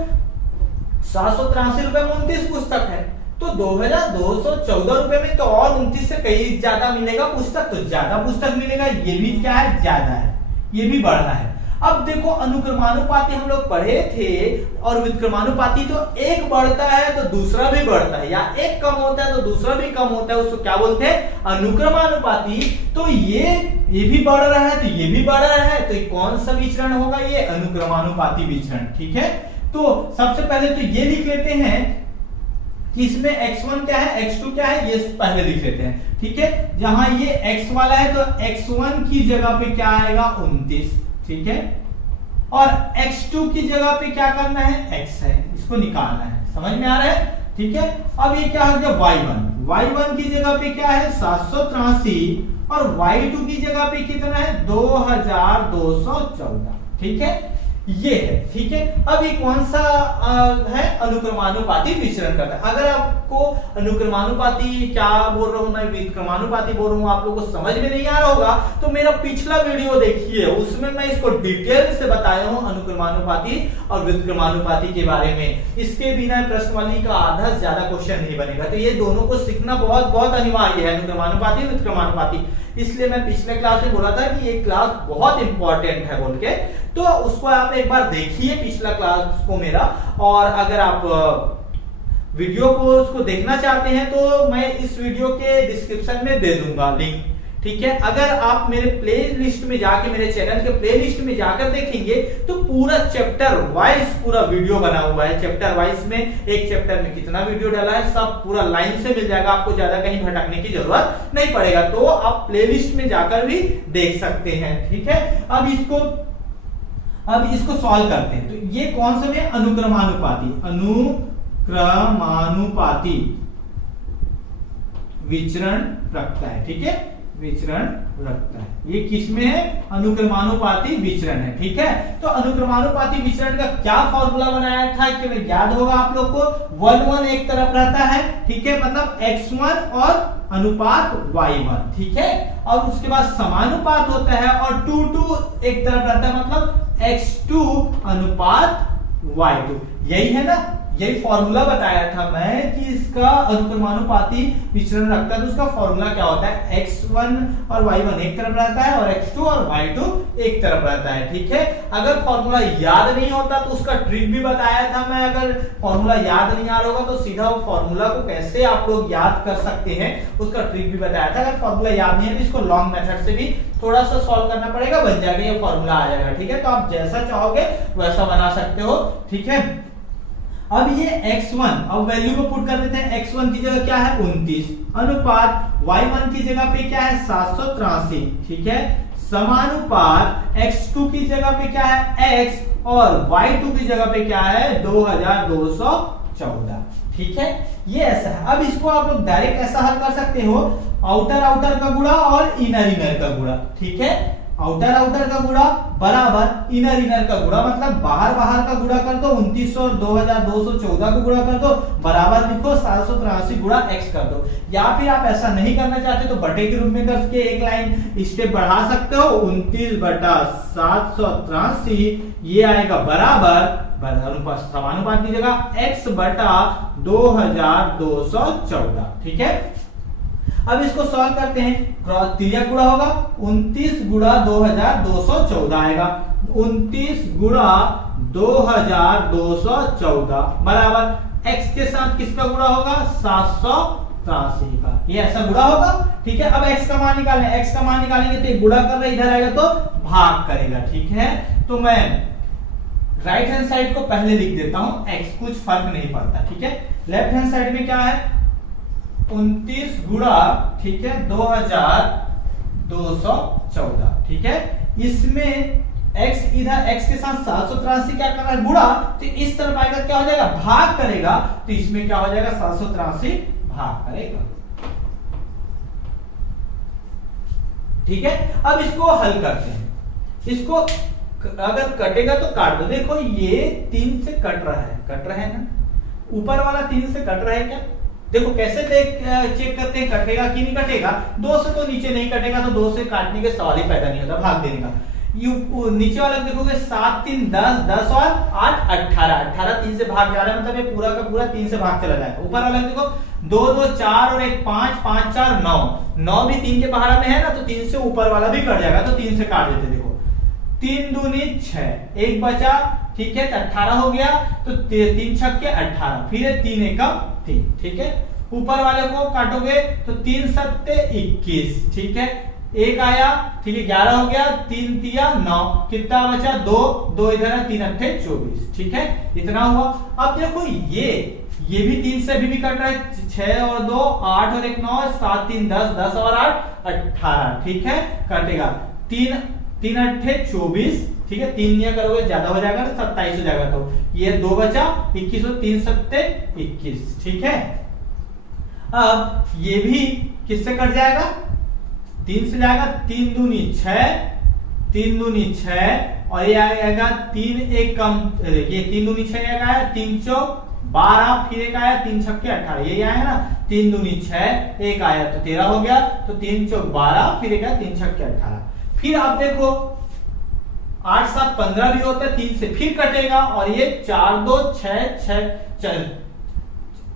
783 रुपए में 29 पुस्तक है, तो 2214 रुपए में तो और 29 से कहीं ज्यादा मिलेगा पुस्तक, तो ज्यादा पुस्तक मिलेगा। ये भी क्या है, ज्यादा है, ये भी बढ़ा है। अब देखो अनुक्रमानुपाती हम लोग पढ़े थे, और व्युत्क्रमानुपाती तो एक बढ़ता है तो दूसरा भी बढ़ता है, या एक कम होता है तो दूसरा भी कम होता है, उसको क्या बोलते हैं, अनुक्रमानुपाती। तो ये भी बढ़ रहा है तो ये भी बढ़ रहा है, तो कौन सा विचरण होगा, ये अनुक्रमानुपाती विचरण। ठीक है, तो सबसे पहले तो ये लिख लेते हैं कि इसमें x1 क्या है, x2 क्या है, ये पहले लिख लेते हैं। ठीक है, जहां ये x वाला है तो x1 की जगह पे क्या आएगा, 29। ठीक है, और x2 की जगह पे क्या करना है, x है, इसको निकालना है। समझ में आ रहा है। ठीक है, अब ये क्या हो गया, y1 की जगह पे क्या है, 783, और y2 की जगह पे कितना है, 2214। ठीक है, ये है। ठीक है, अब ये कौन सा है, अनुक्रमानुपाती विचरण करता है। अगर आपको अनुक्रमानुपाती क्या बोल रहा हूं मैं, व्युत्क्रमानुपाती बोल रहा हूं, आप लोगों को समझ में नहीं आ रहा होगा तो मेरा पिछला वीडियो देखिए, उसमें मैं इसको डिटेल से बताया हूं अनुक्रमानुपाती और व्युत्क्रमानुपाती के बारे में। इसके बिना प्रश्नवाली का आधा से ज्यादा क्वेश्चन नहीं बनेगा, तो ये दोनों को सीखना बहुत बहुत अनिवार्य है, अनुक्रमानुपाती व्युत्क्रमानुपाती। इसलिए मैं पिछले क्लास में बोला था कि ये क्लास बहुत इंपॉर्टेंट है बोल के, तो उसको आप एक बार देखिए पिछला क्लास को मेरा। और अगर आप वीडियो को उसको देखना चाहते हैं तो मैं इस वीडियो के डिस्क्रिप्शन में दे दूंगा लिंक। ठीक है, अगर आप मेरे प्ले लिस्ट में जाके, मेरे चैनल के प्ले लिस्ट में जाकर देखेंगे तो पूरा चैप्टर वाइज पूरा वीडियो बना हुआ है। चैप्टर वाइज में एक चैप्टर में कितना वीडियो डाला है सब पूरा लाइन से मिल जाएगा, आपको ज्यादा कहीं भटकने की जरूरत नहीं पड़ेगा, तो आप प्ले लिस्ट में जाकर भी देख सकते हैं। ठीक है, अब इसको सॉल्व करते हैं। तो ये कौन सा है, अनुक्रमानुपाती विचरण रखता है। ठीक है, विचरण रखता है, ये किसमें है, अनुक्रमानुपाती विचरण है। ठीक है, तो अनुक्रमानुपाती विचरण का क्या फॉर्मूला बनाया था कि याद होगा आप लोग को, 1 एक तरफ रहता है। ठीक है, मतलब x1 और अनुपात y1। ठीक है, और उसके बाद समानुपात होता है और 2 एक तरफ रहता है, मतलब x2 अनुपात y2। यही है ना, यही फॉर्मूला बताया था मैं कि इसका अनुक्रमानुपाती विचरण रखता है तो उसका फॉर्मूला क्या होता है, x1 और y1 एक तरफ रहता है और x2 और y2 एक तरफ रहता है। ठीक है, अगर फॉर्मूला याद नहीं होता तो उसका ट्रिक भी बताया था मैं। अगर फॉर्मूला याद नहीं आ रहा होगा तो सीधा वो फॉर्मूला को कैसे आप लोग याद कर सकते हैं उसका ट्रिक भी बताया था। अगर फॉर्मूला याद नहीं है तो इसको लॉन्ग मेथड से भी थोड़ा सा सॉल्व करना पड़ेगा, बन जाएगा, ये फॉर्मूला आ जाएगा। ठीक है, तो आप जैसा चाहोगे वैसा बना सकते हो। ठीक है, अब ये x1, अब वैल्यू को पुट कर देते हैं। x1 की जगह क्या है 29 अनुपात y1 की जगह पे क्या है 783। ठीक है, समानुपात x2 की जगह पे क्या है x और y2 की जगह पे क्या है 2214। ठीक है, ये ऐसा है। अब इसको आप लोग डायरेक्ट ऐसा हल कर सकते हो, आउटर आउटर का गुणा और इनर इनर का गुणा। ठीक है, आउटर आउटर का गुणा बराबर इनर इनर का गुणा, मतलब बाहर बाहर का गुणा कर दो 2900 और 2214 को गुणा कर दो, बराबर लिखो 783 गुणा x कर दो। या फिर आप ऐसा नहीं करना चाहते तो बटे के रूप में करके एक लाइन स्टेप बढ़ा सकते हो, 29 बटा 783 ये आएगा बराबर समानुपात की जगह x बटा 2214। ठीक है, अब इसको सॉल्व करते हैं, क्रॉस तिर्यक गुणा होगा 29 गुणा 2214 आएगा, 29 गुणा 2214 बराबर x के साथ किसका गुणा होगा 783 का, ये ऐसा गुणा होगा। ठीक है, अब x का मान निकालें, x का मान निकालेंगे तो गुणा कर रहे इधर आएगा तो भाग करेगा। ठीक है, तो मैं राइट हैंड साइड को पहले लिख देता हूं, x कुछ फर्क नहीं पड़ता। ठीक है, लेफ्ट हैंड साइड में क्या है 29 गुणा, ठीक है 2214। ठीक है, इसमें x इधर x के साथ 783 क्या कर रहा है गुणा, तो इस तरफ आएगा क्या हो जाएगा भाग करेगा, तो इसमें क्या हो जाएगा 783 भाग करेगा। ठीक है, अब इसको हल करते हैं। इसको अगर कटेगा तो काट दो, देखो ये 3 से कट रहा है ना, ऊपर वाला 3 से कट रहा है क्या, देखो कैसे चेक करते हैं कटेगा कि नहीं कटेगा। 2 से तो नीचे नहीं कटेगा, तो 2 से काटने के सवाल ही पैदा नहीं होता, भाग देने का। नीचे वाला देखोगे 7 3 10 10 और 8 18 3 से भाग जा रहा है, मतलब ये पूरा का पूरा 3 से भाग चला जाएगा। ऊपर वाला देखो 2 2 4 और 1 5 5 4 9 9 भी 3 के पहाड़ा में है ना, तो 3 से ऊपर वाला भी कट जाएगा, तो 3 से काट देते। देखो 3 दूनी 6, 1 बचा, ठीक है 18 हो गया, तो 3 छक्के 18, फिर 3 एकम 3। ठीक है, ऊपर वाले को काटोगे तो 3 सत्ते 21, ठीक है 1 आया, ठीक है 11 हो गया, 3 तिया 9, कितना बचा 2 2 इधर है, 3 अट्ठे 24। ठीक है, इतना हुआ। अब देखो ये भी 3 से अभी भी कट रहा है, 6 और 2 8 और 1 9, 7 3 10 10 और 8 18। ठीक है, कटेगा 3 अट्ठे 24, ठीक है 3 निया करोगे ज्यादा हो जाएगा तो 27 हो जाएगा, तो ये 2 बचा 21 और 3 सत्ते 21। ठीक है, अब ये भी किससे कट जाएगा 3 से जाएगा, 3 दूनी 6, 3 दूनी 6 और ये आएगा 3 1 कम, देखिए 3 दूनी 6 आएगा, 3 चौक 12, फिर 1 आया, 3 छक्के 18, यही आया ना, 3 दूनी 6 1 आया तो 13 हो गया, तो 3 चौक 12, फिर 1 आया 3 छक्के 18। फिर आप देखो 8 7 15 भी होता है, 3 से फिर कटेगा, और ये 4 2 6 6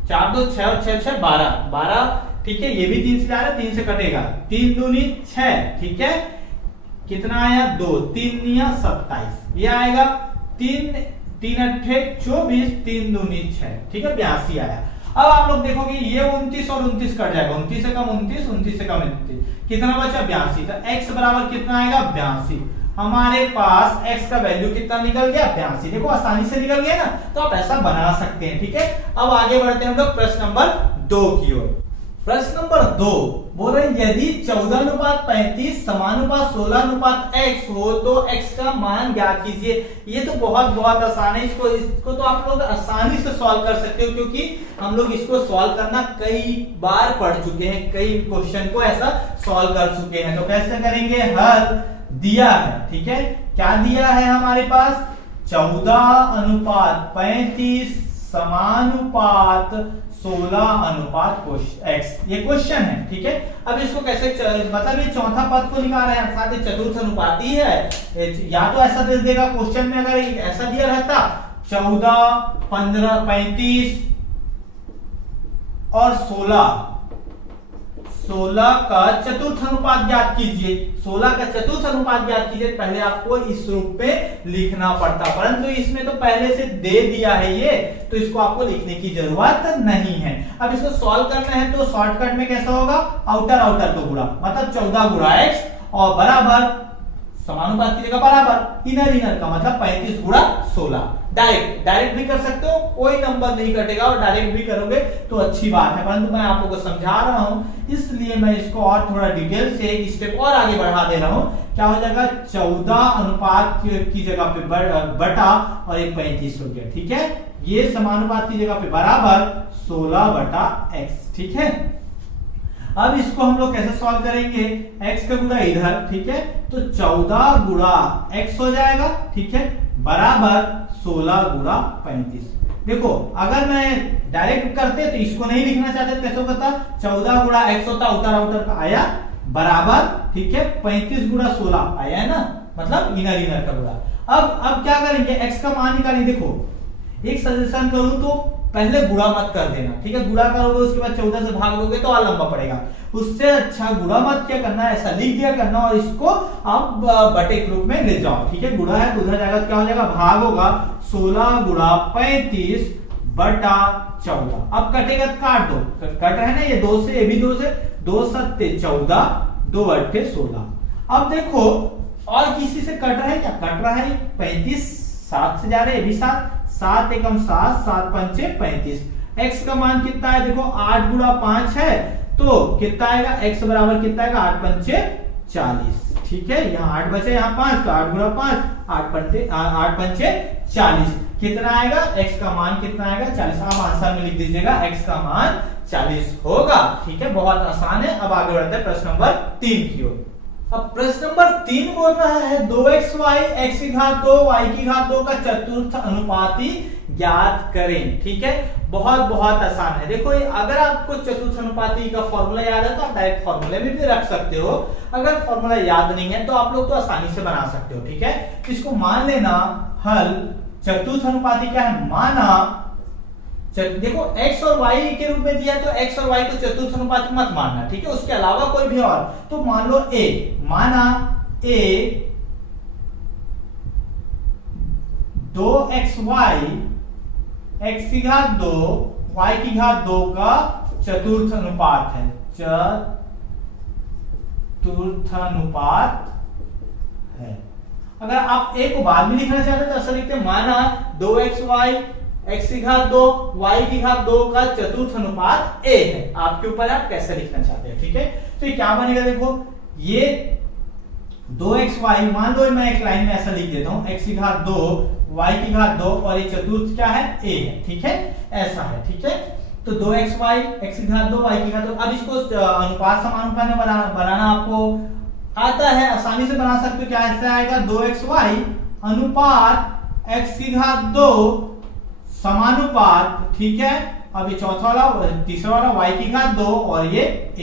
4 2 6 और 6 6 12, ठीक है ये भी 3 से जा रहा है, 3 से कटेगा, 3 दूनी 6, ठीक है कितना आया 2, 3 निया 27, ये आएगा 3 अट्ठे 24, 3 दूनी 6, ठीक है 82 आया। अब आप लोग देखोगे ये 29 और 29 कट जाएगा, 29 से कम 29, 29 से कम 29, कितना बचा 82, तो x बराबर कितना आएगा 82। हमारे पास x का वैल्यू कितना निकल गया 82, देखो आसानी से निकल गया ना, तो आप ऐसा बना सकते हैं। ठीक है, अब आगे बढ़ते हैं हम लोग प्रश्न नंबर 2 की ओर। प्रश्न नंबर 2 बोल रहे हैं यदि 14:35 समानुपात 16:x हो तो x का मान ज्ञात कीजिए। ये तो बहुत आसान है, इसको तो आप लोग आसानी से सॉल्व कर सकते हो, क्योंकि हम लोग इसको सॉल्व करना कई बार पढ़ चुके हैं, कई क्वेश्चन को ऐसा सॉल्व कर चुके हैं। तो कैसे करेंगे, हल दिया है, ठीक है क्या दिया है हमारे पास 14:35 समानुपात 16:x, ये क्वेश्चन है। ठीक है, अब इसको कैसे मतलब ये चौथा पद को निकाल रहे हैं, अर्थात चतुर्थ अनुपाती है, या तो ऐसा दे देगा क्वेश्चन में, अगर ऐसा दिया रहता 14, 15, 35 और 16 का चतुर्थ अनुपात ज्ञात कीजिए। 16 का चतुर्थ अनुपात ज्ञात कीजिए। पहले आपको इस रूप में लिखना पड़ता, परंतु इसमें तो पहले से दे दिया है ये, तो इसको आपको लिखने की जरूरत नहीं है। अब इसको सॉल्व करना है तो शॉर्टकट में कैसा होगा, आउटर आउटर को गुणा, मतलब 14 गुणा x और बराबर समानुपात की जगह बराबर इनर इनर का मतलब 35 गुणा 16। डायरेक्ट भी कर सकते हो, कोई नंबर नहीं कटेगा, और डायरेक्ट भी करोगे तो अच्छी बात है, परंतु मैं आप लोगों को समझा रहा हूं इसलिए मैं इसको और थोड़ा डिटेल से एक स्टेप और आगे बढ़ा दे रहा हूं। क्या हो जाएगा, 14 अनुपात की जगह पे बटा और एक 35 हो गया, ठीक है। ये समानुपात की जगह पे बराबर 16 बटा x, ठीक है। अब इसको हम लोग कैसे सॉल्व करेंगे, x का गुणा इधर, ठीक है, तो 14 गुणा x हो जाएगा, ठीक है, बराबर 16 गुणा 35। देखो अगर मैं डायरेक्ट करते तो इसको नहीं लिखना चाहते तो कैसे होता, 14 गुणा x होता, उतर आउटर का आया, बराबर, ठीक है, 35 गुणा 16 आया है ना, मतलब इनर इनर का गुणा। अब क्या करेंगे, x का मान निकालेंगे। देखो एक सजेशन करूं तो पहले गुणा मत कर देना, ठीक है, गुणा करोगे उसके बाद 14 से भाग दोगे तो और लंबा पड़ेगा, उससे अच्छा गुणा मत क्या करना है, ऐसा लिख दिया करना और इसको आप बटे के रूप में ले जाओ, ठीक है। गुणा है तो उधर जाएगा, क्या हो जाएगा, भाग होगा 16 गुणा 35 बटा 14। अब कटेगा तो काट दो, कट रहा है ना ये 2 से, ये भी 2 से, 2 सत्ते 14, 2 अट्ठे 16। अब देखो और किसी से कट रहा है क्या, कट रहा है 35 7 से जा रहे हैं, ये भी 7, 7 एकम 7, 7 पंचे 35। x का मान कितना है, देखो 8 गुणा 5 है तो कितना आएगा, x बराबर कितना आएगा, 8 पंचे 40, ठीक है। यहाँ 8 बचे, यहाँ 5, तो 8 गुणा 5, 8 पंचे 40, कितना आएगा, x का मान कितना आएगा, 40। आप आंसर में लिख दीजिएगा x का मान 40 होगा, ठीक है, बहुत आसान है। अब आगे बढ़ते हैं प्रश्न नंबर 3 की ओर। अब प्रश्न नंबर 3 बोल रहा है 2xy x की घात 2 y की घात 2 का चतुर्थ अनुपाती ज्ञात करें, ठीक है, बहुत आसान है। देखो अगर आपको चतुर्थ अनुपाती का फॉर्मूला याद है तो आप डायरेक्ट फॉर्मूले में भी रख सकते हो, अगर फॉर्मूला याद नहीं है तो आप लोग तो आसानी से बना सकते हो, ठीक है। इसको मान लेना हल चतुर्थ अनुपाती क्या है, माना देखो x और y के रूप में दिया है तो x और y को चतुर्थ अनुपाती मत मानना, ठीक है, उसके अलावा कोई भी और, तो मान लो a, माना a 2xy x की घात 2 y की घात 2 का चतुर्थ अनुपात है, चतुर्थ अनुपात है। अगर आप a को बाद में लिखना चाहते हैं तो ऐसा लिखते हैं, माना 2xy x की घात 2 y की घात 2 का चतुर्थ अनुपात a है। आपके ऊपर आप कैसे लिखना चाहते हैं, ठीक है। तो ये क्या बनेगा, देखो ये 2xy, मान लो मैं एक लाइन में ऐसा लिख देता हूं, x की घात 2 y की घात 2 और ये चतुर्थ क्या है, a है, ठीक है, ऐसा है, ठीक है। तो 2xy x की घात 2 y की घात 2, अब इसको अनुपात समानुपात में बनाना आपको आता है, आसानी से बना सकते हो। क्या ऐसा आएगा, 2xy अनुपात x की घात 2 समानुपात, ठीक है। अब ये चौथा वाला, तीसरा वाला y की घात 2 और ये a,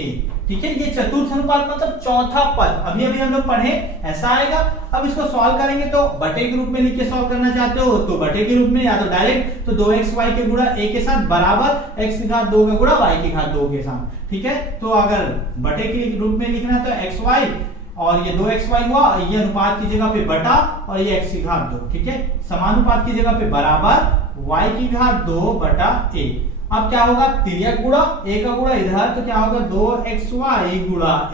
ठीक है। ये चतुर्थ अनुपात मतलब चौथा पद अभी हम लोग पढ़े, ऐसा आएगा। अब इसको सॉल्व करेंगे तो बटे के रूप में लिख के सॉल्व करना चाहते हो तो बटे के रूप में, या तो डायरेक्ट तो 2xy के गुणा a के साथ बराबर x की घात 2 का गुणा y की घात 2 के साथ, ठीक है। तो अगर बटे के रूप में लिखना है तो xy और ये 2xy हुआ, ये अनुपात की जगह पे बटा और ये x की घात 2, ठीक है, समानुपात की जगह पे बराबर y की घात 2 बटा a। अब क्या होगा, तिर्यक गुणा, a का गुणा इधर, तो क्या होगा 2xy गुणा a,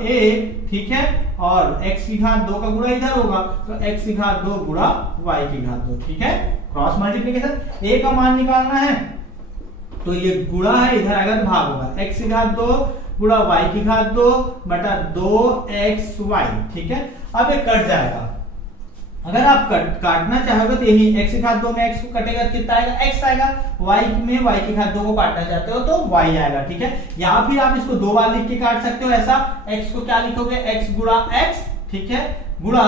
ठीक है, और x की घात 2 का गुणा इधर होगा तो x की घात 2 गुणा y की घात 2, ठीक है। क्रॉस मल्टीप्लिकेशन, a का मान निकालना है तो ये गुणा है, इधर आएगा तो भाग होगा, x की घात 2 गुणा y की घात 2 बटा 2xy, ठीक है। अब ये कट जाएगा, अगर आप काटना चाहोगे तो यही x की घात 2 में x को कटेगा कितना आएगा, x आएगा, y में y की घात 2 को काटना चाहते हो तो y आएगा, ठीक है। या फिर आप इसको दो बार लिख के काट सकते हो, ऐसा x को क्या लिखोगे, x गुणा x, ठीक है, गुणा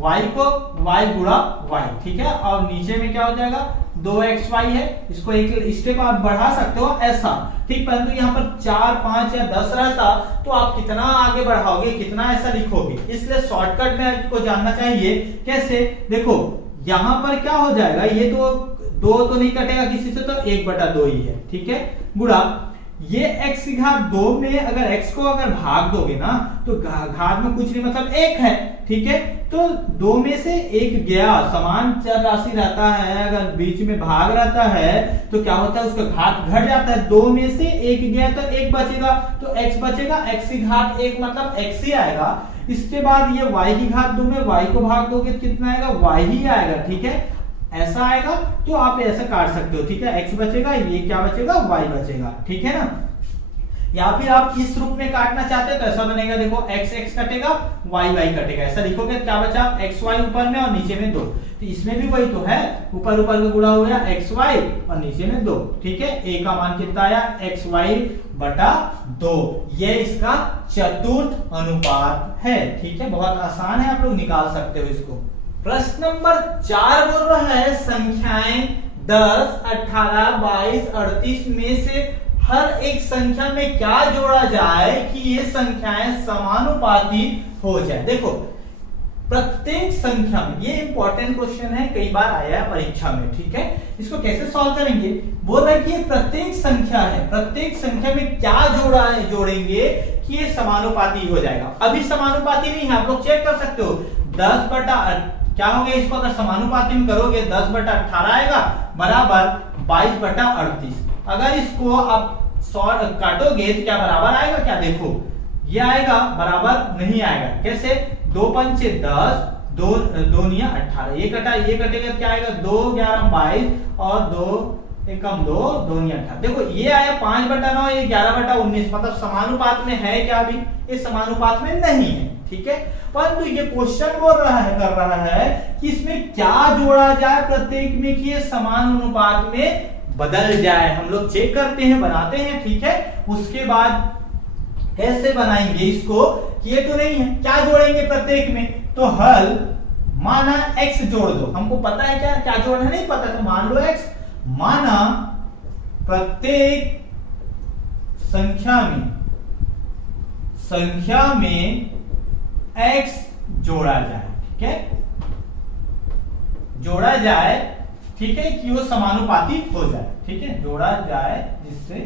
y को y गुणा y, ठीक है, और नीचे में क्या हो जाएगा 2xy है, इसको एक स्टेप आप बढ़ा सकते हो ऐसा, ठीक। परंतु यहाँ पर 4 5 या 10 रहता तो आप कितना आगे बढ़ाओगे, कितना ऐसा लिखोगे, इसलिए शॉर्टकट में आपको जानना चाहिए कैसे। देखो यहाँ पर क्या हो जाएगा, ये तो दो तो नहीं कटेगा किसी से, तो 1/2 ही है, ठीक है। गुणा ये x की घात 2 में अगर x को अगर भाग दोगे ना तो घात में कुछ नहीं मतलब 1 है, ठीक है। तो 2 में से 1 गया, समान चर राशि रहता है, अगर बीच में भाग रहता है तो क्या होता है, उसका घात घट जाता है। 2 में से 1 गया तो 1 बचेगा, तो x बचेगा, x की घात 1 मतलब x ही आएगा। इसके बाद ये y की घात 2 में y को भाग दोगे तो कितना आएगा, y ही आएगा, ठीक है। ऐसा आएगा तो आप ऐसा काट सकते हो, ठीक है। x बचेगा, ये क्या बचेगा, y बचेगा, ठीक है ना। या फिर आप इस रूप में काटना चाहते हैं तो ऐसा बनेगा, देखो x x कटेगा, y y कटेगा, ऐसा लिखोगे, क्या बचा, x y ऊपर में और नीचे में 2। तो इसमें भी वही तो है, ऊपर ऊपर का गुणा हो गया x y और नीचे में 2, ठीक है। a का मान कितना आया, x y/2, ये इसका चतुर्थ अनुपात है, ठीक है। बहुत आसान है, आप लोग निकाल सकते हो इसको। प्रश्न नंबर 4 बोल रहा है संख्याएं 10, 18, 22, 38 में से हर एक संख्या में क्या जोड़ा जाए कि ये संख्याएं समानुपाती हो जाए। देखो प्रत्येक संख्या में, ये इंपॉर्टेंट क्वेश्चन है, कई बार आया है परीक्षा में, ठीक है। इसको कैसे सॉल्व करेंगे, बोल रहा है कि ये प्रत्येक संख्या है, प्रत्येक संख्या में क्या जोड़ेंगे कि ये समानुपाती हो जाएगा। अभी समानुपाती नहीं है, आप लोग चेक कर सकते हो। 10 क्या हो गया, इसको अगर समानुपाती में करोगे 10/18 आएगा बराबर 22/38। अगर इसको आप काटोगे तो क्या बराबर आएगा, क्या देखो ये आएगा, बराबर नहीं आएगा। कैसे, 2 पंचे 10, 2 2 18, ये कटा, ये कटेगा क्या आएगा, 2 11 22 और 2 एकम 2 2 18। देखो ये आया 5/9, ये 11/19, मतलब समानुपात में है क्या, अभी ये समानुपात में नहीं है, ठीक है। परंतु ये क्वेश्चन बोल रहा है, कर रहा है कि इसमें क्या जोड़ा जाए प्रत्येक में कि ये समान अनुपात में बदल जाए। हम लोग चेक करते हैं, बनाते हैं, ठीक है। उसके बाद कैसे बनाएंगे इसको कि ये तो नहीं है, क्या जोड़ेंगे प्रत्येक में, तो हल माना x जोड़ दो, हमको पता है क्या क्या जोड़ना, नहीं पता तो मान लो x। माना प्रत्येक संख्या में x जोड़ा जाए, ठीक है, जोड़ा जाए, ठीक है, कि वो समानुपाती हो जाए, ठीक है, जोड़ा जाए जिससे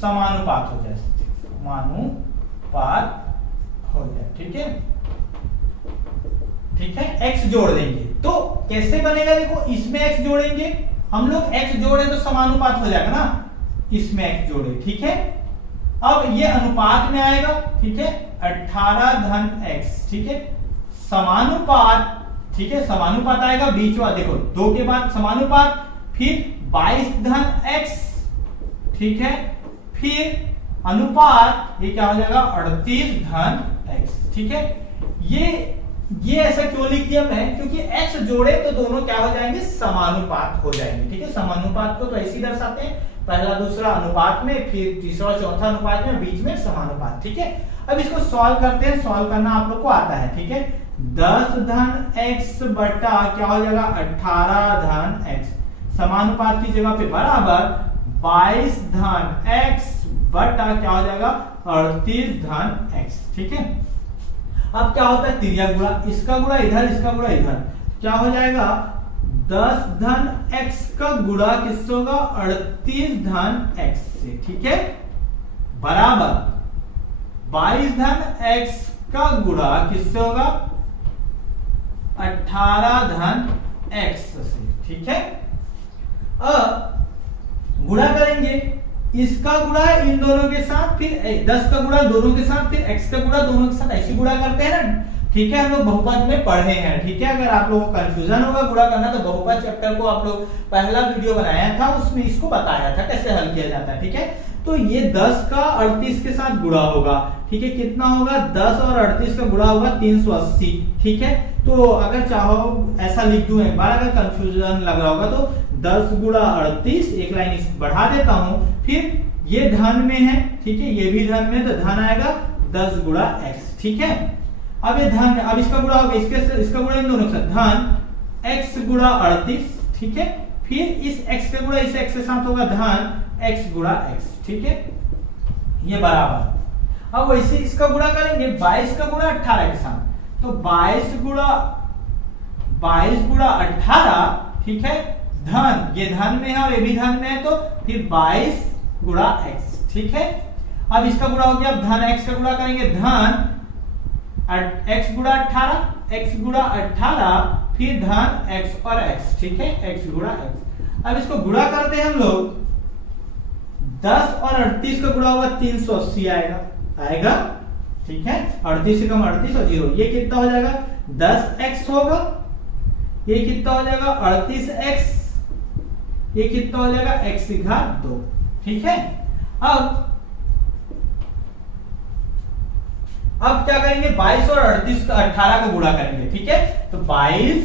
समानुपात हो जाए, समानुपात हो जाए, ठीक है, ठीक है। x जोड़ देंगे तो कैसे बनेगा, देखो इसमें x जोड़ेंगे हम लोग, x जोड़े तो समानुपात हो जाएगा ना, इसमें x जोड़े, ठीक है। अब ये अनुपात में आएगा, ठीक है, 18/x, ठीक है, समानुपात, ठीक है, समानुपात आएगा बीच वाला, देखो 2 के बाद समानुपात, फिर 22/x, ठीक है, फिर अनुपात, ये क्या हो जाएगा 38/x, ठीक है। ये ऐसा क्यों लिख दिया मैं, क्योंकि x जोड़े तो दोनों क्या हो जाएंगे, समानुपात हो जाएंगे, ठीक है। समानुपात को तो ऐसे ही दर्शाते हैं, पहला दूसरा अनुपात में, फिर तीसरा चौथा अनुपात में, बीच में समानुपात, ठीक है। अब इसको सॉल्व करते हैं, सॉल्व करना आप लोग को आता है, ठीक है। 10/x बटा क्या हो जाएगा 18/x, समानुपात की जगह पे बराबर 22/x बटा क्या हो जाएगा 38/x, ठीक है। अब क्या होता है, तिर्यक गुणा, इसका गुणा इधर, इसका गुणा इधर, क्या हो जाएगा 10/x का गुणा किससे होगा 38/x से, ठीक है, बराबर 22/x का गुणा किससे होगा 18/x से, ठीक है। अब गुणा करेंगे, इसका गुणा इन दोनों के साथ, फिर 10 का गुणा दोनों के साथ, फिर x का गुणा दोनों के साथ, ऐसे गुणा करते हैं ना, ठीक है। हम लोग बहुपद में पढ़े हैं, ठीक है। अगर आप लोगों को कंफ्यूजन होगा गुणा करना तो बहुपद चैप्टर को आप लोग पहला वीडियो बनाया था, उसमें इसको बताया था कैसे हल किया जाता है, ठीक है। तो ये 10 का 38 के साथ गुणा होगा, ठीक है, कितना होगा 10 और 38 का गुणा होगा 380, ठीक है। तो अगर चाहो ऐसा लिख दूं एक बार, अगर कंफ्यूजन लग रहा होगा तो 10 गुणा 38, एक लाइन बढ़ा देता हूं, फिर ये धन में है, ठीक है, ये भी धन में, तो धन आएगा 10 गुणा x, ठीक है। अब ये धन, अब इसका गुणा होगा इसका गुणा इन दोनों के साथ, धन x गुणा 38, ठीक है, फिर इस x का गुणा इस x के साथ होगा धन x गुणा x, ठीक है, ये बराबर। अब वैसे इसका गुणा करेंगे 22 का गुणा 18 के साथ, तो 22 गुणा 22 गुणा 18, ठीक है, धन, ये धन में है और ये भी धन में है, तो फिर 22 गुणा x, ठीक है। अब इसका गुणा हो गया, अब धन x का गुणा करेंगे, धन x गुणा 18, x गुणा 18, फिर धन x और x, ठीक है, x गुणा x। अब इसको गुणा करते हैं हम लोग, 10 और 38 का गुणा होगा 380 आएगा, ठीक है, 38 से कम 38 और 0, ये कितना हो जाएगा 10x होगा, ये कितना हो जाएगा 38x, ये कितना हो जाएगा x की घात 2, ठीक है। अब क्या करेंगे, 22 और 38 का 18 को गुणा करेंगे, ठीक है, तो 22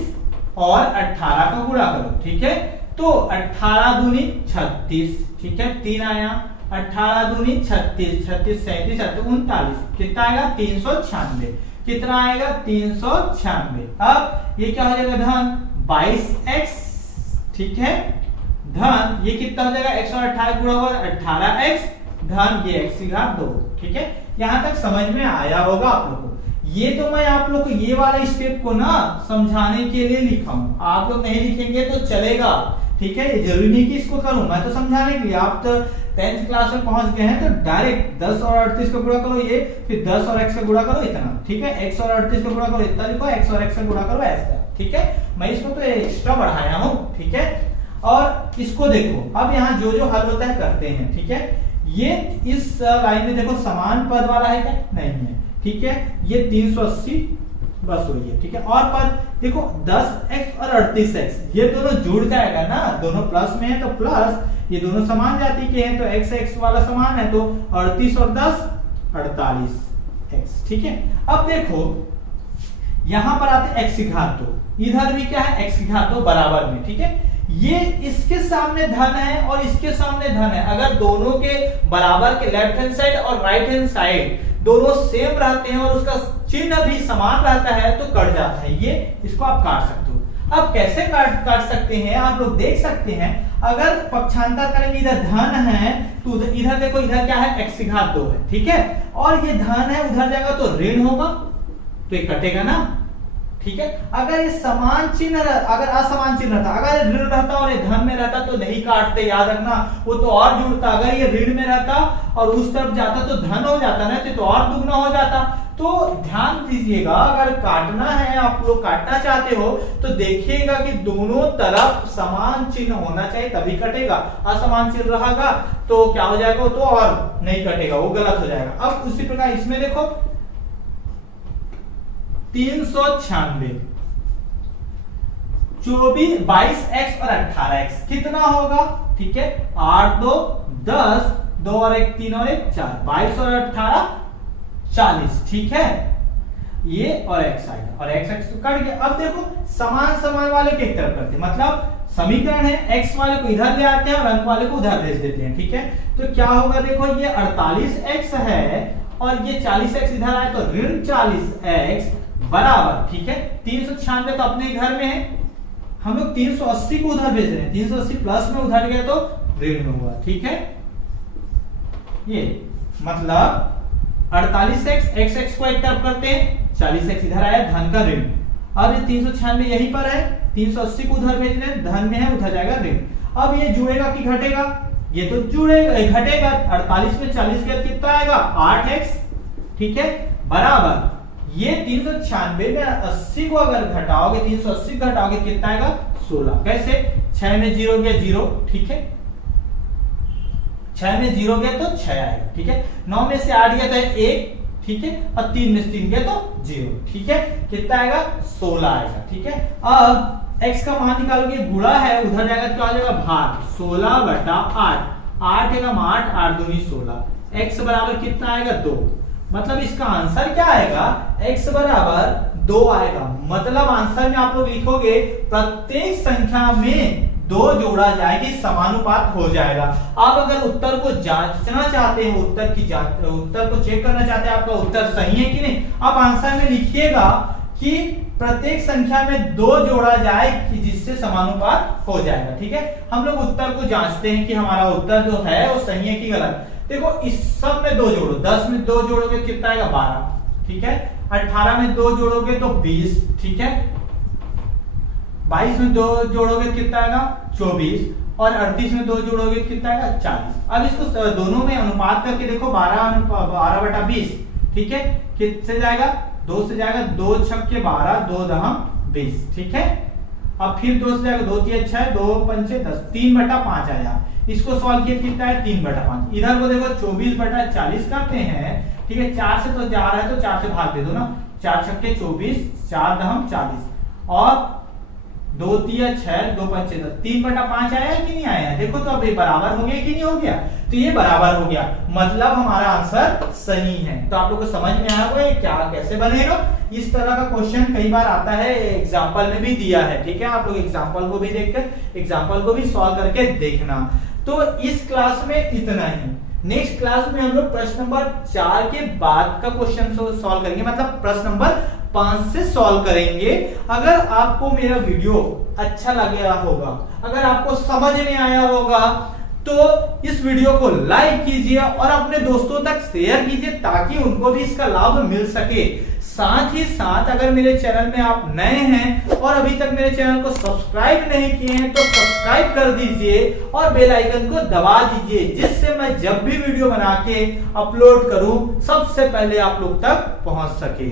और 18 को गुणा करो, ठीक है, तो 18 दूनी 36, ठीक है, 3 आया, 18 दूनी 36, 36 37 39, कितना आएगा 396, कितना आएगा 396। अब ये क्या हो जाएगा, धन 22x, ठीक है, धन ये कितना हो जाएगा, x और 18 गुणा होगा 18x, धन ये x की घात 2, ठीक है। यहां तक समझ में आया होगा आप लोग को। ये तो मैं आप लोग को ये वाला स्टेप को ना समझाने के लिए लिखा हूं, आप लोग नहीं लिखेंगे तो चलेगा, ठीक है, ये जरूरी नहीं कि इसको करूं, मैं तो समझाने के लिए। आप तो 10th क्लास में पहुंच गए हैं तो डायरेक्ट 10 और 38 का गुणा करो ये, फिर 10 और x का गुणा करो इतना, ठीक है, x और 38 का गुणा करो इतना लिखो, x और x का गुणा करो ऐसा, ठीक है। मैं इसको तो एक्स्ट्रा बढ़ाया हूं, ठीक है। और इसको देखो, अब यहाँ जो जो हल होता है करते हैं, ठीक है। ये इस लाइन में देखो समान पद वाला है क्या, नहीं है, ठीक है, ये 380 बस वही है, ठीक है। और पद देखो 10x और 38x, ये दोनों जुड़ जाएगा ना, दोनों प्लस में है तो प्लस, ये दोनों समान जाति के हैं तो x x वाला समान है, तो 38 और 10 48x, ठीक है। अब देखो यहां पर आते x की घात 2, इधर भी क्या है x की घात 2 बराबर में, ठीक है। ये इसके सामने धन है और इसके सामने धन है, अगर दोनों के बराबर के लेफ्ट हैंड साइड और राइट हैंड साइड दोनों सेम रहते हैं और उसका चिन्ह भी समान रहता है तो कट जाता है, ये इसको आप काट सकते हो। अब कैसे काट सकते हैं आप लोग देख सकते हैं, अगर पक्षांतर करेंगे इधर धन है तो इधर देखो, इधर क्या है x की घात 2 है, ठीक है, और ये धन है उधर जाएगा तो ऋण होगा, तो ये कटेगा ना, ठीक है। अगर ये समान चिन्ह, अगर असमान चिन्ह रहता, अगर ऋण रहता और ये धन में रहता तो नहीं काटते, याद रखना, वो तो और जुड़ता, अगर ये ऋण में रहता और उस तरफ जाता तो धन हो जाता ना, तो और दुगना हो जाता। तो ध्यान दीजिएगा, अगर काटना है, आप लोग काटना चाहते हो तो देखिएगा कि दोनों तरफ समान चिन्ह होना चाहिए तभी कटेगा, असमान चिन्ह रहेगा तो क्या हो जाएगा, तो और नहीं कटेगा, वो गलत हो जाएगा। अब उसी प्रकार इसमें देखो 396, 24, 22x और 18x कितना होगा, ठीक है, 8 2 10, 2 और 1 3 और 1 4, 22 और 18 40, ठीक है, ये और x आएगा और x तो कट गया। अब देखो समान वाले के एक तरफ करते हैं, मतलब समीकरण है, x वाले को इधर ले आते हैं और अंक वाले को उधर भेज देते हैं, ठीक है। तो क्या होगा, देखो ये 48x है और ये 40x इधर आए तो ऋण 40x बराबर, ठीक है, 396 तो अपने घर में है, हम लोग 380 को उधर भेज रहे हैं, 380 प्लस में उधर गया तो ऋण में हुआ, ठीक है। ये मतलब 48x x को एक तरफ करते हैं, 40x इधर आया धन का ऋण, अब ये 396 यहीं पर है, 380 को उधर भेज रहे हैं, धन में है उधर जाएगा ऋण। अब ये जुड़ेगा कि घटेगा, ये तो जुड़ेगा, घटेगा, 48 में 40 के कितना आएगा 8x, ठीक है, बराबर ये 396 में 80 को अगर घटाओगे, 380 घटाओगे कितना आएगा 16, कैसे, 6 में 0 गया 0, ठीक है, 6 में 0 गया तो 6 आएगा, ठीक है, 9 में से 8 गया तो 1, ठीक है, और 3 में से 3 गया तो 0, ठीक है, कितना आएगा 16 आएगा, ठीक है। अब x का मान निकालोगे, गुणा है उधर जाएगा, क्या आ जाएगा भाग, 16 बटा 8, 8 एकम 8, 8 दूनी 16, x बराबर कितना आएगा 2, मतलब इसका आंसर क्या आएगा, x बराबर 2 आएगा। मतलब आंसर में आप लोग लिखोगे प्रत्येक संख्या में 2 जोड़ा जाएगी, समानुपात हो जाएगा। आप अगर उत्तर को जांचना चाहते हैं, उत्तर को चेक करना चाहते हैं आपका उत्तर सही है कि नहीं, आप आंसर में लिखिएगा कि प्रत्येक संख्या में 2 जोड़ा जाए कि जिससे समानुपात हो जाएगा, ठीक है। हम लोग उत्तर को जांचते हैं कि हमारा उत्तर जो है वो सही है कि गलत। देखो इस सब में 2 जोड़ो, 10 में 2 जोड़ोगे कितना आएगा 12, ठीक है, 18 में 2 जोड़ोगे तो 20, ठीक है, 22 में 2 जोड़ोगे कितना आएगा 24, और 38 में 2 जोड़ोगे कितना आएगा 40। अब इसको दोनों में अनुपात करके देखो 12/20, ठीक है, किससे जाएगा 2 से जाएगा, 2 छक्के 12, 2 दहम 20, ठीक है। अब फिर 2 से जाएगा, 2 3 अच्छा है, 2 पंचे 10, 3/5 आया। इसको सॉल्व किया कितना है 3/5। इधर को देखो 24/40 करते हैं, ठीक है, 4 से तो जा रहा है तो 4 से भाग दे दो ना, 4 छक्के 24, 4 दहम 40, और 2 3 6, 2 पंचे 10, 3/5 आया है कि नहीं आया है? देखो तो अब ये बराबर हो गया कि नहीं हो गया? तो ये बराबर हो गया, मतलब हमारा आंसर सही है। तो आप लोग को समझ में आया होगा ये क्या कैसे बनेगा। इस तरह का क्वेश्चन कई बार आता है, एग्जाम्पल में भी दिया है, ठीक है। आप लोग एग्जाम्पल को भी देखकर एग्जाम्पल को भी सॉल्व करके देखना। तो इस क्लास में इतना ही। नेक्स्ट क्लास में हम लोग प्रश्न नंबर 4 के बाद का क्वेश्चन सॉल्व करेंगे, मतलब प्रश्न नंबर 5 से सॉल्व करेंगे। अगर आपको मेरा वीडियो अच्छा लगा होगा, अगर आपको समझ में आया होगा, तो इस वीडियो को लाइक कीजिए और अपने दोस्तों तक शेयर कीजिए ताकि उनको भी इसका लाभ मिल सके। साथ ही साथ अगर मेरे चैनल में आप नए हैं और अभी तक मेरे चैनल को सब्सक्राइब नहीं किए हैं तो सब्सक्राइब कर दीजिए और बेल आइकन को दबा दीजिए, जिससे मैं जब भी वीडियो बना के अपलोड करूं सबसे पहले आप लोग तक पहुंच सके।